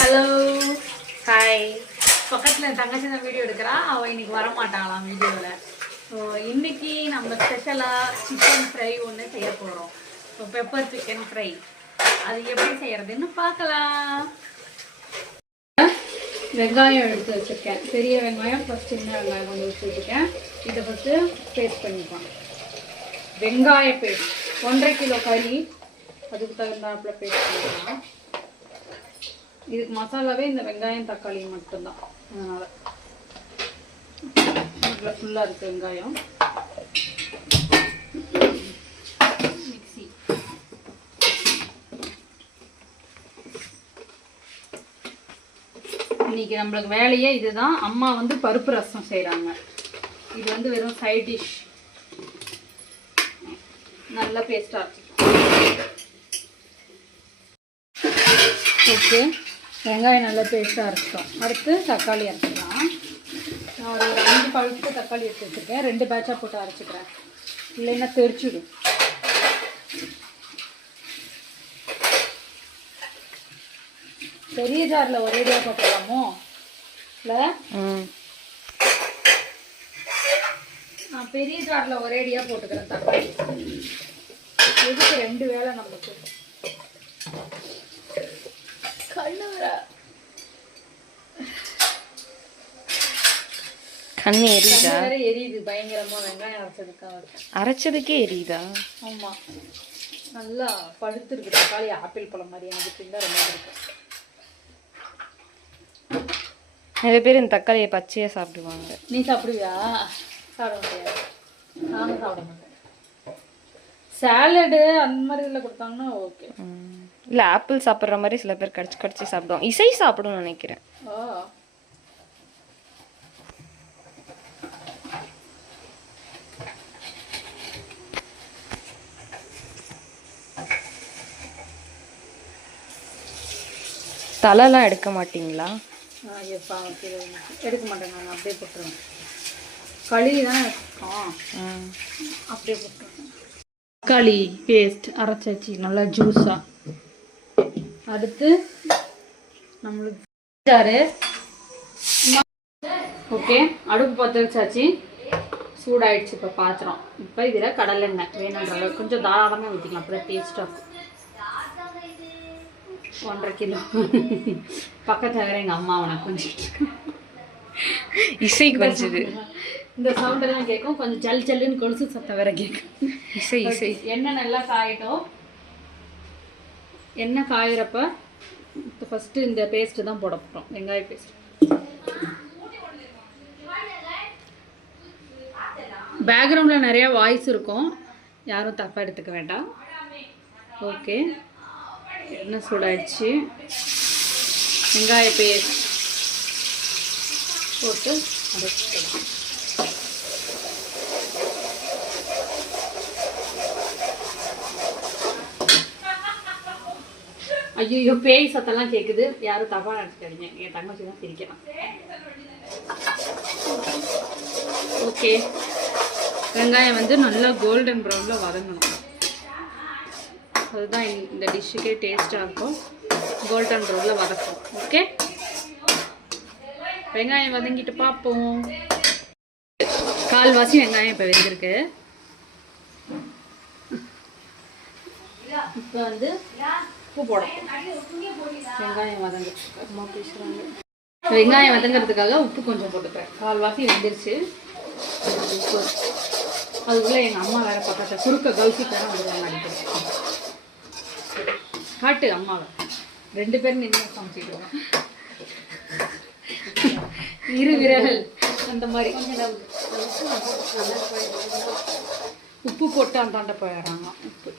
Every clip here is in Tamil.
Hello hi. பக்கத்தில் என் தங்கச்சி தான் வீடியோ எடுக்கிறா. அவள் இன்னைக்கு வரமாட்டாங்களாம் வீடியோவில். ஸோ இன்னைக்கு நம்ம ஸ்பெஷலாக சிக்கன் ஃப்ரை ஒன்று செய்ய போகிறோம். ஸோ பெப்பர் சிக்கன் ஃப்ரை அது எப்படி செய்கிறதுன்னு பார்க்கலாம். வெங்காயம் எடுத்து வச்சுருக்கேன். பெரிய வெங்காயம் ப்ளஸ் சின்ன வெங்காயம் கொஞ்சம் வச்சுருக்கேன். இதை ஃபஸ்ட்டு பேஸ்ட் பண்ணிப்பேன். வெங்காய பேஸ்ட் 1.5 கிலோ கறி, அதுக்கு தகுந்தாப்புல பேஸ்ட் பண்ணிக்கலாம். இதுக்கு மசாலாவே இந்த வெங்காயம் தக்காளி மட்டும்தான். அதனால் இதில் ஃபுல்லாக இருக்குது வெங்காயம். மிக்ஸி இன்னைக்கு நம்மளுக்கு வேலையே இதுதான். அம்மா வந்து பருப்பு ரசம் செய்கிறாங்க. இது வந்து வெறும் சைட் டிஷ். நல்லா பேஸ்டாக இருக்கு. ஓகே, வெங்காயம் நல்லா பேஸ்ட்டாக இருக்கட்டும். அடுத்து தக்காளி அரைச்சிக்கலாம். நான் ஒரு 5 பழுத்து தக்காளி எடுத்து வச்சுருக்கேன். 2 பேட்சாக போட்டு அரைச்சிக்கிறேன், இல்லைன்னா தெரிச்சிடும். பெரிய ஜாரில் ஒரேடியாக போட்டுடலாமோ? இல்லை, நான் பெரிய ஜாரில் ஒரேடியாக போட்டுக்கிறேன் தக்காளி. எதுக்கு 2 வேளை நமக்கு? கண்ணு எரியுதா? எரியுது பயங்கரமா. வெங்காயம் அரைச்சதுக்கே எரியுதா? ஆமா, நல்லா பழுத்து இருக்கு தக்காளி. ஆப்பிள் பழம் மாதிரி எனக்கு திண்டா ரொம்ப பிடிக்கும். நிறைய பேர் இந்த தக்காளியை பச்சையா சாப்பிடுவாங்க. நீ சாப்பிடுவியா? சாப்பிட மாட்டியா? நானும் சாப்பிட மாட்டேன். சாலடு அந்த மாதிரி இதில் கொடுத்தாங்கன்னா ஓகே. இல்லை, ஆப்பிள் சாப்பிட்ற மாதிரி சில பேர் கடிச்சு கடிச்சு சாப்பிடுவாங்க. இசை சாப்பிடும்னு நினைக்கிறேன். ஓ, தலைலாம் எடுக்க மாட்டிங்களா? எடுக்க மாட்டேன். நான் அப்படியே போட்டுருவேன். களி தான் அப்படியே போட்டுருவேன். தக்காளி பேஸ்ட் அரைச்சாச்சு நல்லா ஜூஸாக. அடுத்து நம்மளுக்கு ஜாரு. ஓகே, அடுப்பு பற்ற வச்சாச்சு. சூடாயிடுச்சு இப்போ பாத்திரம். இப்போ இதில் கடலெண்ணெய் வேணுன்ற அளவுக்கு கொஞ்சம் தாராளமாக ஊற்றிக்கலாம், அப்படியே டேஸ்ட்டாக இருக்கும். 1.5 கிலோ. பக்கத்தில் வேற எங்கள் அம்மாவை நான் கொஞ்சம் இசை கொஞ்சது. இந்த சவுண்டெல்லாம் கேட்கும். கொஞ்சம் ஜல் ஜல்லுன்னு கொலுசு சத்தம் வேற கேட்கும். இசை இசை. எண்ணெய் நல்லா காயிட்டோம். எண்ணெய் காயிறப்ப இப்போ ஃபஸ்ட்டு இந்த பேஸ்ட்டு தான் போட போகிறோம், வெங்காய பேஸ்ட். பேக்ரவுண்டில் நிறையா வாய்ஸ் இருக்கும், யாரும் தப்பாக எடுத்துக்க வேண்டாம். ஓகே, எண்ணெய் சூடாயிடுச்சு. வெங்காய பேஸ்ட் போட்டு அரைச்சிக்கலாம். ஐயோ, பேய் சத்தெல்லாம் கேட்குது, யாரும் தப்பாக நினச்சிக்காதீங்க. என் தங்கச்சி தான் சிரிக்கலாம். ஓகே, வெங்காயம் வந்து நல்லா கோல்டன் ப்ரௌனில் வதங்கணும். அதுதான் இந்த டிஷ்ஷுக்கே டேஸ்ட்டாக இருக்கும். கோல்டன் ப்ரௌனில் வதக்கும். ஓகே, வெங்காயம் வதங்கிட்டு பார்ப்போம். கால்வாசி வெங்காயம் இப்போ வெந்திருக்கு. இப்போ வந்து உப்பு போடணும். வெங்காயம் வதங்க அம்மா பேசுகிறாங்க. வெங்காயம் வதங்கிறதுக்காக உப்பு கொஞ்சம் போட்டுப்பேன். கால்வாசி வெந்துருச்சு. உப்பு அதுக்குள்ளே எங்கள் அம்மா வேறு பக்கத்தில் குறுக்க கவுசிக்காரன் வந்துடுவாங்க அடிக்கிறது. காட்டு அம்மாவை 2 பேரும் நின்று சமைச்சிடுவாங்க. இரு விரல் அந்த மாதிரி. உப்பு போட்டு அந்தாண்ட போயிடுறாங்க. உப்பு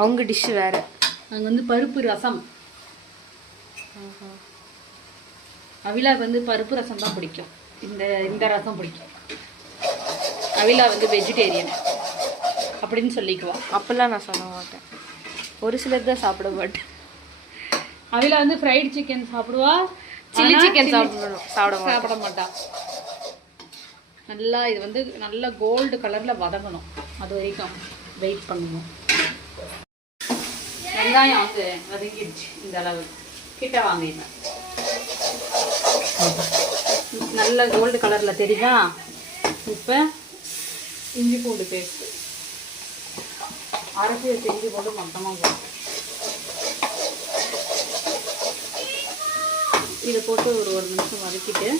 அவங்க டிஷ்ஷு வேறு. அங்கே வந்து பருப்பு ரசம். அவிலாவுக்கு வந்து பருப்பு ரசம் தான் பிடிக்கும். இந்த ரசம் பிடிக்கும். அவிலா வந்து வெஜிடேரியன் அப்படின்னு சொல்லிக்குவா. அப்பெல்லாம் நான் சொல்ல மாட்டேன். ஒரு சிலர் தான் சாப்பிட மாட்டேன். அவிலா வந்து ஃப்ரைட் சிக்கன் சாப்பிடுவா, சில்லி சிக்கன் சாப்பிட மாட்டா. நல்லா இது வந்து நல்லா கோல்டு கலரில் வதங்கணும். அது வரைக்கும் வெயிட் பண்ணணும். வெங்காயம் வந்து வதங்கிடுச்சு இந்த அளவு. கிட்ட வாங்க. நல்ல கோல்டு கலரில் தெரியுதா? இப்போ இஞ்சி பூண்டு பேஸ்ட்டு அரைச்சி வச்சு இஞ்சி பூண்டு மொத்தமாக போடும். இதை போட்டு ஒரு நிமிஷம் வதக்கிட்டு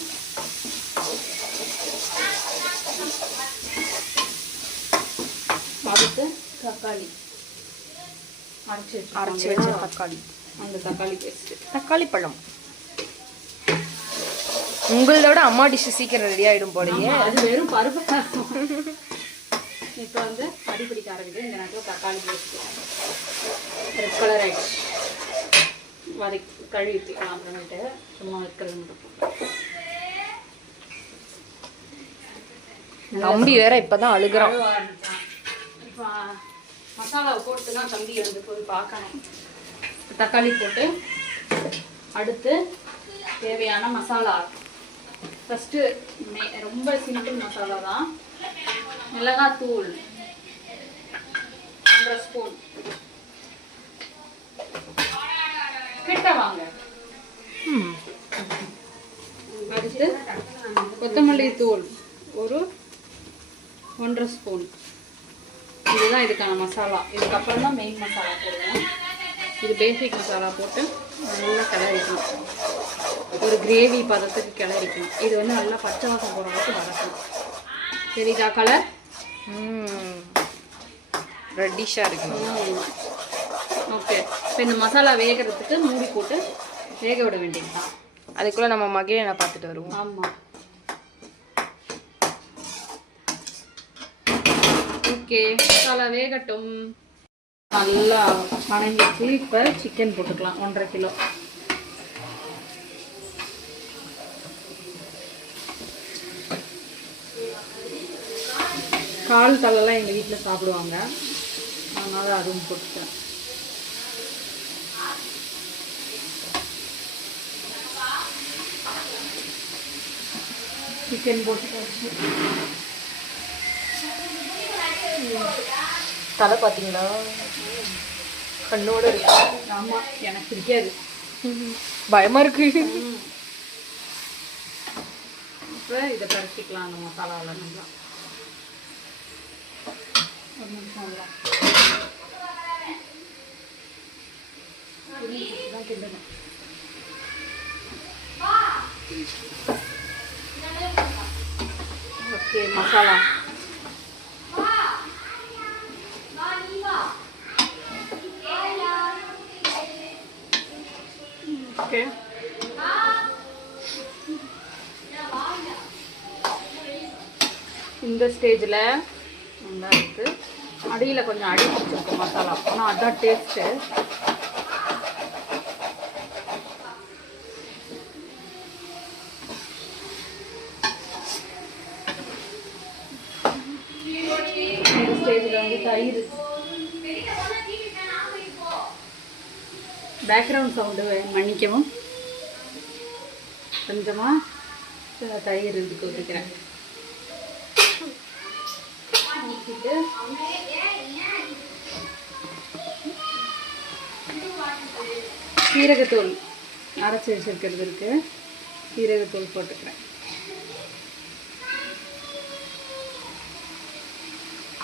அதுக்கு தக்காளி அரைச்சி வச்ச தக்காளி, அந்த தக்காளி பேஸ்ட்டு, தக்காளி பழம். உங்களோட அம்மா டிஷ் சீக்கிரம் ரெடி ஆகிடும் போலயே. அது வெறும் பருப்பு ரசம். இப்போ வந்து அடிப்பிடிக்க ஆரம்பிக்குது. இந்த நேரத்தில் தக்காளி பேஸ்ட்டு ரெட் கலர் ஆகிடுச்சு. வதக்கி கழுவி ஊற்றிக்கலாம். அப்புறமேட்டு சும்மா வைக்கிறது மட்டும். தம்பி வேற இப்பதான் அழுகுறான். இப்போ மசாலாவை போட்டு தான் தம்பி வந்து போய் பார்க்கணும். தக்காளி போட்டு அடுத்து தேவையான மசாலா. ஃபஸ்ட்டு ரொம்ப சிம்பிள் மசாலா தான். மிளகாத்தூள் 1 ஸ்பூன். கிட்ட வாங்க. அடுத்து கொத்தமல்லி தூள் ஒரு 1 ஸ்பூன். இதுதான் இதுக்கான மசாலா. இதுக்கப்புறம் தான் மெயின் மசாலா போடுவோம். இது பேசிக் மசாலா போட்டு நல்லா கிளறிக்கணும். ஒரு கிரேவி பதத்துக்கு கிளறிக்கணும். இது வந்து நல்லா பச்சை வாசம் போகிற அளவுக்கு வதக்கணும். சரிதா? கலர் ரெட்டிஷாக இருக்கணும். ஓகே. இப்போ இந்த மசாலா வேகிறதுக்கு மூடி போட்டு வேக விட வேண்டியது தான். அதுக்குள்ளே நம்ம மகிழனை பார்த்துட்டு வருவோம். ஆமாம். ஓகே, மசாலா வேகட்டும். நல்லா வணங்கிச்சு. இப்போ சிக்கன் போட்டுக்கலாம். 1.5 கிலோ. கால் தலைலாம் எங்கள் வீட்டில் சாப்பிடுவாங்க, அதனால் அதுவும் போட்டுட்டேன். சிக்கன் போட்டுக்காச்சு. தலை பார்த்தீங்களா? கண்ணோட இருக்கு. ஆமாம், எனக்கு பிடிக்காது, பயமாக இருக்கு. இப்போ இதை பறிச்சிக்கலாம். அந்த மசாலாவில் நல்லா ஒரு நிமிஷம் நல்லா தான் கிண்டணும். Okay, masala okay. இந்த ஸ்டேஜில் நல்லா இருக்குது. அடியில் கொஞ்சம் அடி பிடிச்சிருக்கும் மசாலா, ஆனால் அதுதான் டேஸ்ட்டு. இந்த ஸ்டேஜில் வந்து தயிர். பேக்ரவுண்ட் சவுண்டு மன்னிக்கவும். கொஞ்சமாக தயிர் இதுக்கு ஊற்றிக்கிறேன். ஊற்றிட்டு சீரகத்தூள் அரைச்சி வச்சுருக்கிறது இருக்குது, சீரகத்தூள் போட்டுக்கிறேன்.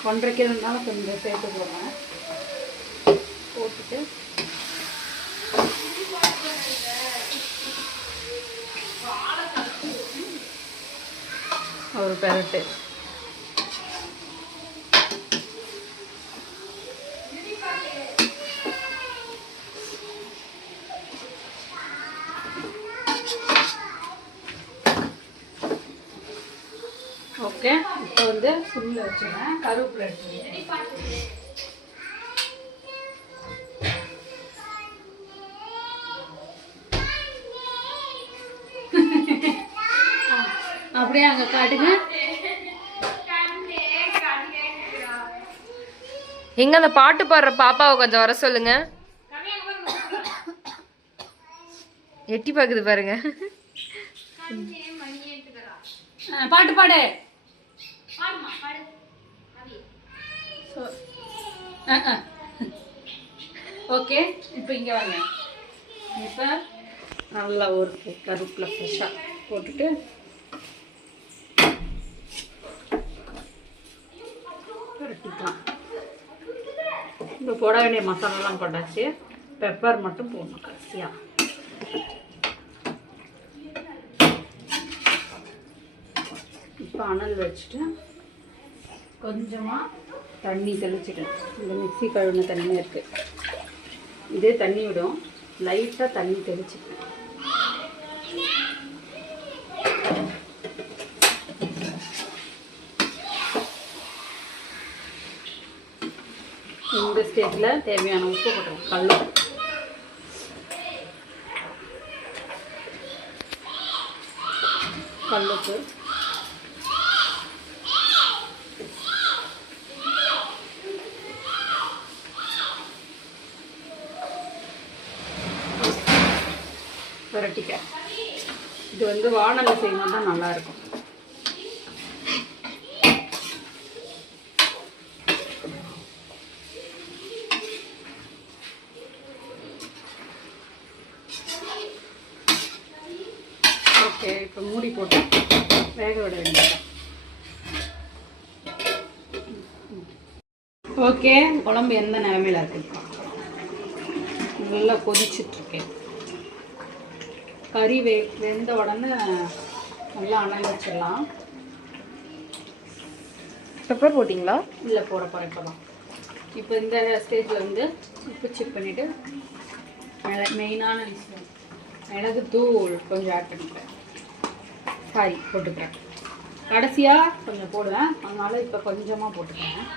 1.5 கிலோனால கொஞ்சம் சேர்த்து போடுறேன். போட்டுட்டு ஒரு பெரட்டு. ஓகே, இப்போ வந்து ஃபுல்லில் வச்சுருவேன். கருவேப்பிலை எடுத்துருவேன். அப்படியே அங்கே காட்டுங்க. எங்க அந்த பாட்டு பாடுற பாப்பாவை கொஞ்சம் வர சொல்லுங்க. எட்டி பாக்குது பாருங்க. பாட்டு பாடு. ஓகே, இப்போ இங்கே வாங்க. இப்போ நல்லா ஒரு கருவேப்பிலை ஃப்ரெஷ்ஷாக போட்டுட்டு கரெக்டிக்கலாம். இப்போ போட வேண்டிய மசாலாலாம் போட்டாச்சு. பெப்பர் மட்டும் போடணும் கடைசியாக. இப்போ அனல் வச்சுட்டு கொஞ்சமாக தண்ணி தெளிச்சிட்டேன். இந்த மிக்ஸி கழுவின தண்ணி இருக்குது, இதே தண்ணி விடும். லைட்டாக தண்ணி தெளிச்சிட்டேன். இந்த ஸ்டேஜில் தேவையான உப்பு போட்டுருவோம். கல்லுப்பு விரட்டிக்க. இது வந்து வானலில் செய்யணும் தான் நல்லாயிருக்கும். ஓகே, இப்போ மூடி போட்டு வேக விட வேண்டியது. ஓகே, குழம்பு எந்த நிலமையில இருக்கு? நல்லா கொதிச்சுட்ருக்கேன். கறி வெந்த உடனே நல்லா அனல் வச்சிடலாம். பெப்பர் போட்டிங்களா? இல்லை, போட போகிறேன் இப்போ தான். இப்போ இந்த ஸ்டேஜில் வந்து உப்பு செக் பண்ணிவிட்டு மெயினான விஷயம் மிளகு தூள் கொஞ்சம் ஆட் பண்ணிக்கிறேன். சாரி, போட்டுக்கிறேன். கடைசியாக கொஞ்சம் போடுவேன், அதனால் இப்போ கொஞ்சமாக போட்டுக்கிறேன்.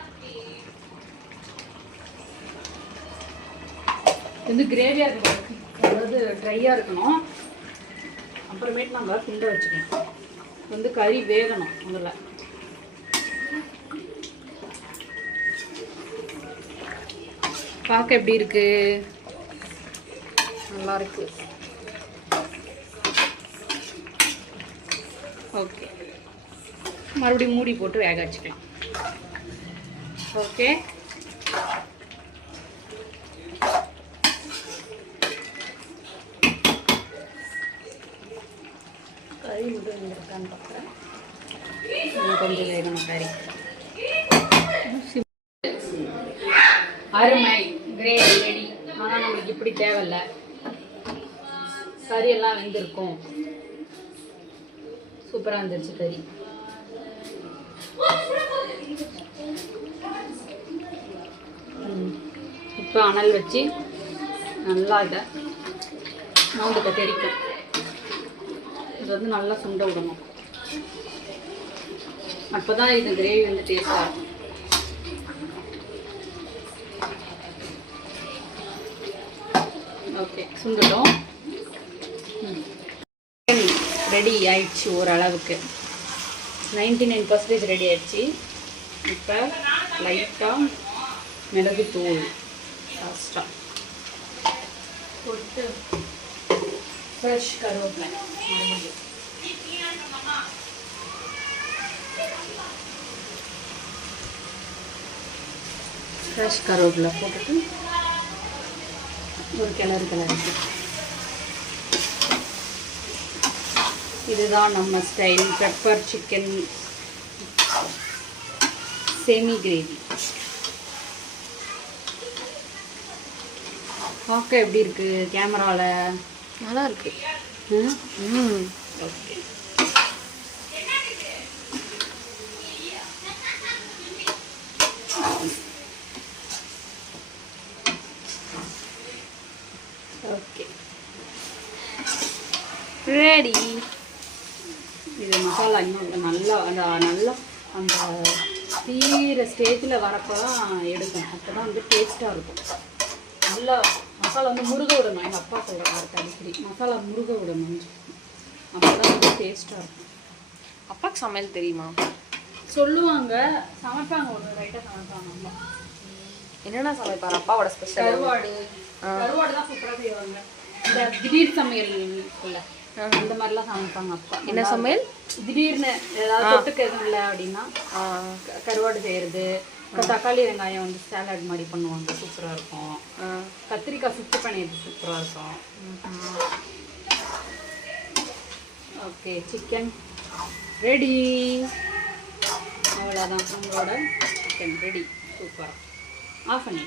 வந்து கிரேவியாக இருக்கணும், அதாவது ட்ரையாக இருக்கணும். அப்புறமேட்டு நம்ம கிண்ட வச்சுக்கணும். வந்து கறி வேகணும் முதல்ல. பார்க்க எப்படி இருக்கு? நல்லா இருக்கு. ஓகே, மறுபடியும் மூடி போட்டு வேக வச்சுக்கலாம். ஓகே, கறி மட்டும் இருக்கான்னு பார்க்குறேன். கொஞ்சம் வேகணும் கறி. அருமை, கிரேவி ரெடி. ஆனால் நம்மளுக்கு இப்படி தேவையில்ல, கறி எல்லாம் வெந்திருக்கும். சூப்பராக வந்துருச்சு கறி. இப்போ அனல் வச்சு நல்லா இதை நோண்டுக்க தெரிக்கும். இது வந்து நல்லா சுண்ட விடணும். அப்போ தான் இது கிரேவி வந்து டேஸ்டாக இருக்கும். ஓகே, சுண்டுட்டோம். ரெடி ஆயிடுச்சு ஓரளவுக்கு. 99% ரெடி ஆயிடுச்சு. இப்போ லைட்டாக மிளகு தூள் லாஸ்ட்டாக போட்டு ஃப்ரெஷ் கருவேப்பிலை மறுபடியும் ஃப்ரெஷ் கருவேப்பிலை போட்டுட்டு ஒரு கிளறு. இதுதான் நம்ம style pepper chicken semi gravy. பார்க்க எப்படி இருக்கு கேமராவில்? நல்லா இருக்கு. Okay, okay, ready. இது மசாலா இன்னும் நல்லா அந்த தீர ஸ்டேஜில் வரப்போ தான் எடுக்கும். அப்போ தான் வந்து டேஸ்ட்டாக இருக்கும். நல்லா மசாலா வந்து முருக விடணும். எங்கள் அப்பா சொல்கிறாரு அடிக்கடி, மசாலா முருக விடணும். அப்போ தான் வந்து டேஸ்ட்டாக இருக்கும். அப்பாவுக்கு சமையல் தெரியுமா? சொல்லுவாங்க, சமைப்பாங்க, ஒரு ரைட்டாக சமைப்பாங்க. அம்மா என்னென்ன சமைப்பார் அப்பாவோட ஸ்பெஷல்? கருவாடு தான் சூப்பராக செய்வாங்க. இந்த திடீர் சமையல் இருக்குல்ல, அந்த மாதிரிலாம் சமைப்பாங்க அப்பா. என்ன சமையல்? திடீர்னு ஏதாவது தொட்டுக்கு எதுவும் இல்லை அப்படின்னா கருவாடு செய்கிறது. தக்காளி வெங்காயம் வந்து சாலட் மாதிரி பண்ணுவாங்க, சூப்பராக இருக்கும். கத்திரிக்காய் சுட்டு பண்ணியது சூப்பராக இருக்கும். Okay chicken ready. அவ்வளோதான் நம்மளோட சிக்கன் ரெடி. சூப்பர். ஆஃப் பண்ணி